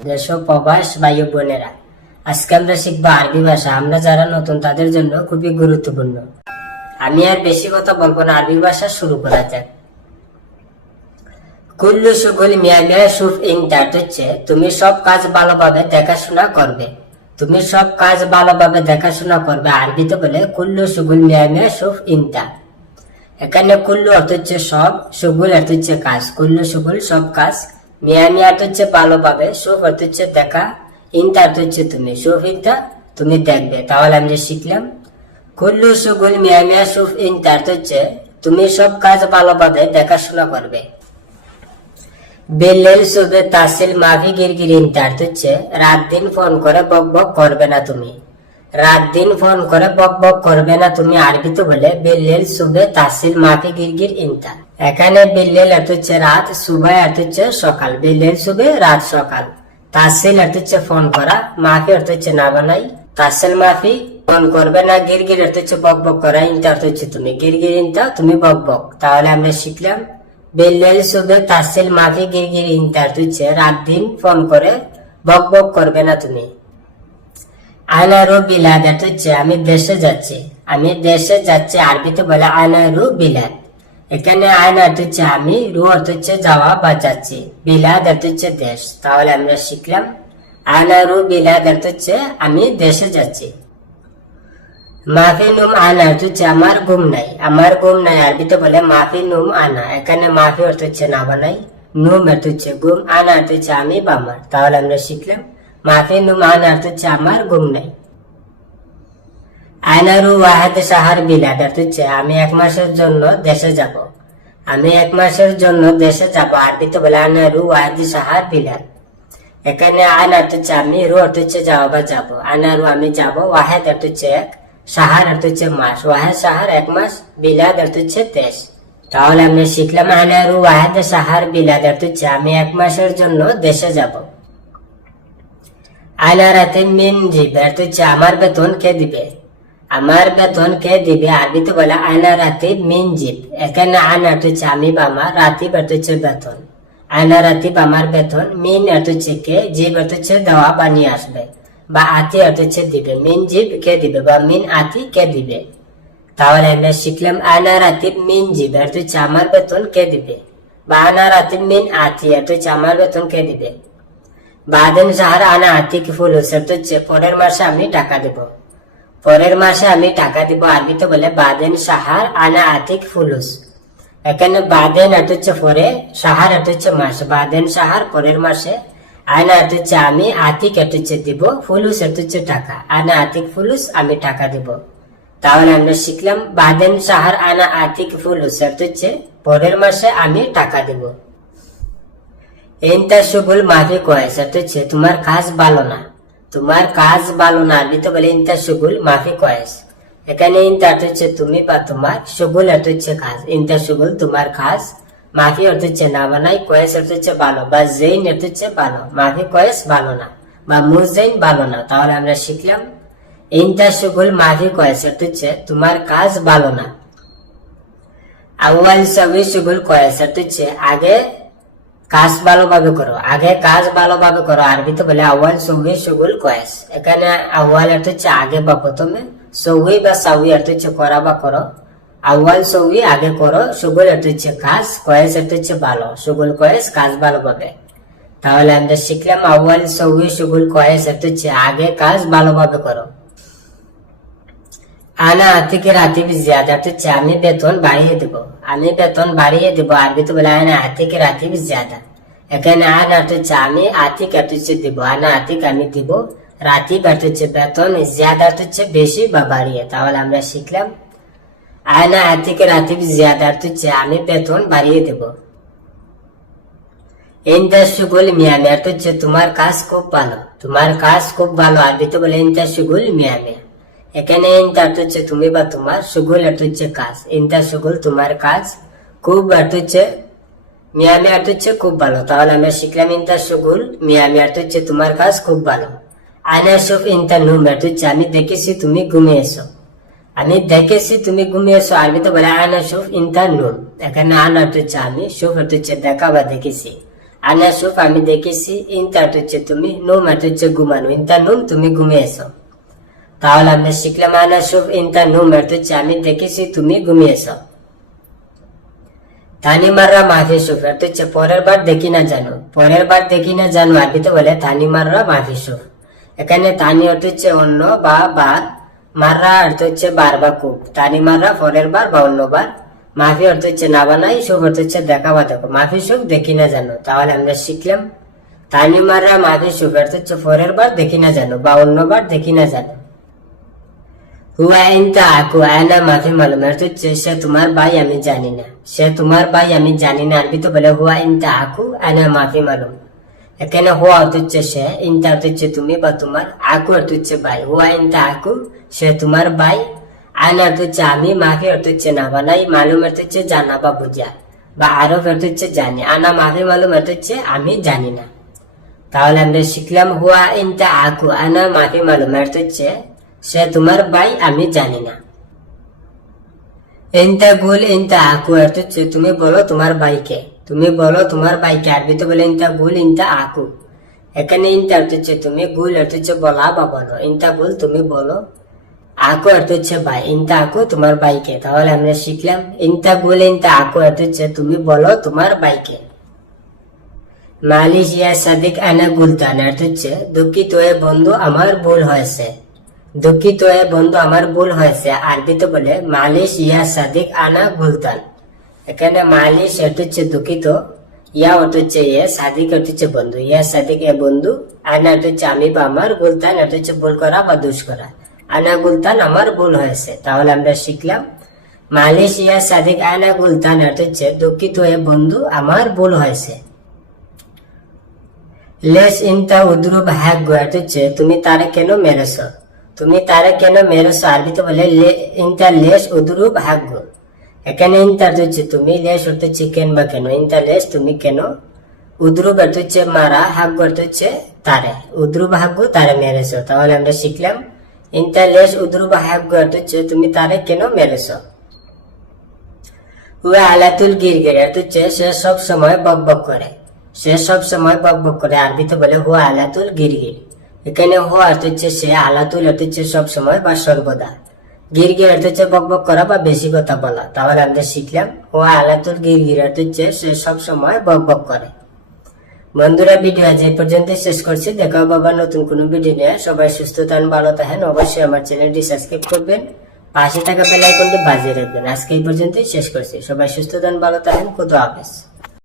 দেশ ও প্রবাস ভাই ও বোনেরা, আজকে আমরা শিখবো আরবি ভাষা। আমরা যারা নতুন তাদের জন্য খুবই গুরুত্বপূর্ণ। আমি আর বেশি কথা বলবো না, আরবি ভাষা শুরু করা যাক। কুল্লু শুগুল মিয়া মিয়া শুফ ইনটাট হচ্ছে তুমি সব কাজ ভালোভাবে দেখাশোনা করবে। তুমি সব কাজ ভালোভাবে দেখাশোনা করবে, আরবিতে বলে কুল্লু শুগুল মিয়া মিয়া শুফ ইনটা। এখানে কুল্লু অর্থ হচ্ছে সব, শুগুল অর্থ হচ্ছে কাজ। কুল্লু শুগুল সব কাজ, মিয়া মিয়া অর্থ হচ্ছে ভালোভাবে, শুফ অর্থ হচ্ছে দেখা, ইনটা অর্থ হচ্ছে তুমি। শুফ ইনটা তুমি দেখবে। তাহলে আমরা শিখলাম কুল্লু শুগুল মিয়া মিয়া শুফ ইনটা অর্থ হচ্ছে তুমি সব কাজ ভালোভাবে দেখাশোনা করবে। বিল্লেল সুবে তাসিল মাফি গিরগির ইনটা অর্থ হচ্ছে রাত দিন ফোন করে বক বক করবে না তুমি। রাত দিন ফোন করে বক বক করবে না তুমি, আরবিতে বলে বিল্লেল সুবে তাসিল মাফি গিরগির ইনটা। এখানে বিল্লেল অর্থ হচ্ছে রাত, সুবাহ অর্থ হচ্ছে সকাল। বিল্লেল সুবে রাত সকাল, তাসিল অর্থ হচ্ছে ফোন করা, মাফি অর্থ হচ্ছে না বানাই, তাসিল মাফি ফোন করবে না, গিরগির অর্থ হচ্ছে বক বক করা, ইনটা অর্থ হচ্ছে তুমি। গিরগির ইনটা তুমি বক বক। তাহলে আমরা শিখলাম বিল্লেল সুবে তাসিল মাফি গিরগির ইনটা অর্থ হচ্ছে রাত দিন ফোন করে বক বক করবে না তুমি। আনারু বিলাদ অর্থ হচ্ছে আমি দেশে যাচ্ছি। আমি দেশে যাচ্ছি, আরবিতে বলে আনারু বিলাদ। এখানে আয়না অর্থ হচ্ছে আমি, রু অর্থ হচ্ছে যাওয়া বা যাচ্ছি, বিলাদ অর্থ হচ্ছে দেশ। তাহলে আমরা শিখলাম আনারু বিলাদ অর্থ হচ্ছে আমি দেশে যাচ্ছি। মাফি নুম আনা অর্থ হচ্ছে আমার ঘুম নাই। আমার ঘুম নাই, আরবিতে বলে মাফি নুম আনা। এখানে মাফি অর্থ হচ্ছে না বানাই, নুম অর্থ হচ্ছে ঘুম, আনা অর্থ হচ্ছে আমি বা আমার। তাহলে আমরা শিখলাম মাফি নুম আনা অর্থ হচ্ছে আমার ঘুম নাই। আয়নারু ওয়াহেদ শাহার বিলাদ অর্থ হচ্ছে আমি এক মাসের জন্য দেশে যাব। আমি এক মাসের জন্য দেশে যাব, আরবিতে বলে আয়নারু ওয়াহেদ শাহার বিলাদ। এখানে আয়না অর্থ হচ্ছে আমি, রু অর্থ হচ্ছে যাওয়া বা যাব, আয়নারু আমি যাব, ওয়াহেদ অর্থ হচ্ছে এক, শাহার অর্থ হচ্ছে মাস, ওয়াহেদ শাহার এক মাস, বিলাদ অর্থ হচ্ছে দেশ। তাহলে আমরা শিখলাম আয়নারু ওয়াহেদ শাহার বিলাদ অর্থ হচ্ছে আমি এক মাসের জন্য দেশে যাব। আয়না রাতে মিন জিব অর্থ হচ্ছে আমার বেতন কে দিবে। আমার বেতন কে দিবে, আরবিতে বলে আয়না রাতে মিন জিব। এখানে আয়না অর্থ হচ্ছে আমি বা আমার, রাতিব অর্থ হচ্ছে বেতন। আয়না রাতিব আমার বেতন, মিন অর্থ হচ্ছে কে, জিব অর্থ হচ্ছে দেওয়া বা নিয়ে আসবে, বা আতি অর্থ হচ্ছে দিবে। মিন জিব কে দিবে, বা মিন আতি কে দিবে। তাহলে আমরা শিখলাম আয়না রাতিব মিন জিব অর্থ হচ্ছে আমার বেতন কে দিবে, বা আয়না রাতিব মিন আতি অর্থ হচ্ছে আমার বেতন কে দিবে। বাদেন শাহর আনা আতিক ফুলুস অর্থ হচ্ছে পরের মাসে আমি টাকা দেব। পরের মাসে আমি টাকা দিব, আরবিতে বলে বাদেন শাহার আনা আতিক ফুলুস। এখানে বাদেন অর্থ হচ্ছে পরে, শাহার অর্থ হচ্ছে মাস, বাদেন শাহার পরের মাসে, আনা অর্থ হচ্ছে আমি, আতিক অর্থ হচ্ছে দিব, ফুলুস অর্থ হচ্ছে টাকা। আনা আতিক ফুলুস আমি টাকা দিব। তাহলে আমরা শিখলাম বাদেন শাহার আনা আতিক ফুলুস অর্থ হচ্ছে পরের মাসে আমি টাকা দিব। ইনতা শুগুল মাফি কয়েস অর্থ হচ্ছে তোমার কাজ ভালো না। তোমার কাজ ভালো না, আরবিতে বলে ইনতা শুগুল মাফি কয়েস। এখানে ইনতা অর্থ হচ্ছে তুমি বা তোমার, শুগুল অর্থ হচ্ছে কাজ। ইনতা শুগুল তোমার কাজ, মাফি অর্থ হচ্ছে না বানাই, কয়েস অর্থ হচ্ছে ভালো, বা জেইন অর্থ হচ্ছে ভালো। মাফি কয়েস ভালো না, বা মুজেইন ভালো না। তাহলে আমরা শিখলাম ইনতা শুগুল মাফি কয়েস অর্থ হচ্ছে তোমার কাজ ভালো না। আউয়াল সবই শুগুল কয়েস অর্থ হচ্ছে আগে কাজ ভালোভাবে করো, আগে কাজ ভালোভাবে করো, আরবিতে বলে আউয়াল সৌই শুগুল কয়েস। এখানে আউয়াল অর্থ হচ্ছে আগে বা প্রথমে, সৌই বা সাউই অর্থ হচ্ছে করা বা করো। আউয়াল সৌই আগে করো, শুগুল অর্থ হচ্ছে কাজ, কয়েস অর্থ হচ্ছে ভালো, শুগুল কয়েস কাজ ভালোভাবে। তাহলে আমরা শিখলাম আউয়াল সৌই শুগুল কয়েস অর্থ হচ্ছে আগে কাজ ভালোভাবে করো। আনা আতিকের আতিব জিয়াদা অর্থ হচ্ছে আমি বেতন বাড়িয়ে দেব। আমি বেতন বাড়িয়ে দেব, আরবিতে বলে আনা আতিকের আতিব জিয়াদা। এখানে আনা অর্থ হচ্ছে আমি, আতিক অর্থ হচ্ছে দিব, আনা আতিক আমি দিব, রাতিব অর্থ হচ্ছে বেতন, জিয়াদা অর্থ হচ্ছে বেশি বা বাড়িয়ে। তাহলে আমরা শিখলাম আনা আতিকের আতিব জিয়াদা অর্থ হচ্ছে আমি বেতন বাড়িয়ে দেব। ইনতা শুগুল মিয়ামে অর্থ হচ্ছে তোমার কাজ খুব ভালো। তোমার কাজ খুব ভালো, আরবিতে বলে ইনতা শুগুল মিয়ামে। এখানে ইনতা অর্থ হচ্ছে তুমি বা তোমার, শুগুল অর্থ হচ্ছে কাজ। ইনতা শুগুল তোমার কাজ, খুব অর্থ হচ্ছে মিয়ামি অর্থ হচ্ছে খুব ভালো। তাহলে আমরা শিখলাম ইনতা শুগুল মিয়ামি অর্থ হচ্ছে তোমার কাজ খুব ভালো। আনা শুফ ইনতা নুম অর্থ হচ্ছে আমি দেখেছি তুমি ঘুমিয়ে এসো। আমি দেখেছি তুমি ঘুমিয়ে এসো, আরবিতে বলে আনা শুফ ইনতা নুম। এখানে আনা অর্থ হচ্ছে আমি, শুফ অর্থ হচ্ছে দেখা বা দেখেছি, আনা সুফ আমি দেখেছি, ইনতা অর্থ হচ্ছে তুমি, নুম অর্থ হচ্ছে ঘুমানো, ইনতা নুম তুমি ঘুমিয়েছো। তাহলে আমরা শিখলাম আনা সুফ ইনতা নুম অর্থ হচ্ছে আমি দেখেছি তুমি ঘুমিয়েছো। থানি মাররা মাফি সুফ অর্থ হচ্ছে পরের বার দেখি না জানো, পরের বার দেখি না জানো আরবিতে বলে থানি মাররা মাফি সুফ। এখানে থানি অর্থ হচ্ছে অন্য বা বার, মাররা অর্থ হচ্ছে বার বা খুব, থানি মাররা পরের বার বা অন্যবার, মাফি অর্থ হচ্ছে না বানাই, সুফ অর্থ হচ্ছে দেখা বা দেখো, মাফি সুফ দেখি না জানো। তাহলে আমরা শিখলাম থানি মাররা মাফি সুফ অর্থ হচ্ছে পরের বার দেখি না জানো বা অন্যবার দেখি না জানো। হুয়া ইনতা আকু আনা মাফি মালুম অর্থ হচ্ছে সে তোমার ভাই আমি জানি না, সে তোমার ভাই আমি জানি না আরবি তো বলে হুয়া ইনতা আকু আনা মাফি মালুম। এখানে হুয়া অর্থ হচ্ছে সে, ইনতা অর্থ হচ্ছে তুমি বা তোমার, আকু অর্থ হচ্ছে ভাই। হুয়া ইনতা আকু সে তোমার ভাই, আনা অর্থ হচ্ছে আমি, মাফি অর্থ হচ্ছে না বানাই, মালুম অর্থ হচ্ছে জানা বা বোঝা বা আরফ অর্থ হচ্ছে জানি, আনা মাফি মালুম অর্থ হচ্ছে আমি জানি না। তাহলে আমরা শিখলাম হুয়া ইনতা আকু আনা মাফি মালুম অর্থ হচ্ছে সে তোমার ভাই আমি জানি না। ইনতা গুল ইনতা আকু অর্থ হচ্ছে তুমি বলো তোমার ভাইকে, তুমি বলো তোমার ভাইকে আরবিতে বলে ইনতা গুল ইনতা আকু। এখানে ইনতা অর্থ হচ্ছে তুমি, গুল অর্থ হচ্ছে বলা বা বলো, ইনতা গুল তুমি বলো, আকু অর্থ হচ্ছে ভাই, ইনতা আকু তোমার ভাইকে। তাহলে আমরা শিখলাম ইনতা গুল ইনতা আকু অর্থ হচ্ছে তুমি বলো তোমার ভাইকে। মালিশ ইয়া সাদিক আনা গুলতান অর্থ হচ্ছে দুঃখিত হয়ে বন্ধু আমার ভুল হয়েছে, দুঃখিত হয়ে বন্ধু আমার ভুল হয়েছে আরবিতে বলে মালিশ ইয়া সাদিক আনা গুলতান। এখানে মালিশ অর্থ হচ্ছে দুঃখিত, ইয়া অর্থ হচ্ছে এ, সাদিক অর্থ হচ্ছে বন্ধু, ইয়া সাদিক এ বন্ধু, আনা অর্থ হচ্ছে আমি বা আমার, গুলতান অর্থ হচ্ছে ভুল করা বা দোষ করা, আনা গুলতান আমার ভুল হয়েছে। তাহলে আমরা শিখলাম মালিশ ইয়া সাদিক আনা গুলতান অর্থ হচ্ছে দুঃখিত হয়ে বন্ধু আমার ভুল হয়েছে। লেস ইনতা উদ্রুব হ্যাক অর্থ হচ্ছে তুমি তারে কেন মেরেছ, তুমি তারে কেন মেরেছ আরবিতে বলে ইনতা লেস উদ্রুব হ্যাক। এখানে ইনতা অর্থ হচ্ছে তুমি, লেস অর্থ হচ্ছে কেন বা কেন, ইনতা লেস তুমি কেন, উদ্রুব অর্থ হচ্ছে মারা, হাগ অর্থ হচ্ছে তারে, উদ্রুব হাগ্য তারে মেরেছ। তাহলে আমরা শিখলাম ইনতা লেস উদ্রুব হাগ্য অর্থ হচ্ছে তুমি তারে কেন মেরেছ। হুয়া আলাতুল গিরগির অর্থ হচ্ছে সে সব সময় বক বক করে, সে সব সময় বক বক করে আরবিতে বলে হুয়া আলাতুল গিরগির। এখানে হুয়া অর্থ হচ্ছে সে, আলাতুল অর্থ হচ্ছে সব সময় বা সর্বদা, গিরগির অর্থ হচ্ছে বক বক করা বা বেশি কথা বলা। তাহলে আমরা শিখলাম হুয়া আলাতুল গিরগির অর্থ হচ্ছে সে সব সময় বক বক করে। বন্ধুরা ভিডিও আজ এই পর্যন্ত শেষ করছি, দেখা হবে আবার নতুন কোনো ভিডিও নিয়ে। সবাই সুস্থ থাকেন, ভালো থাকেন, অবশ্যই আমার চ্যানেলটি সাবস্ক্রাইব করবেন, পাশে থাকা বেল আইকনটি বাজিয়ে রাখবেন। আজকে এই পর্যন্তই শেষ করছি, সবাই সুস্থ থাকেন, ভালো থাকেন, খুদা হাফেজ।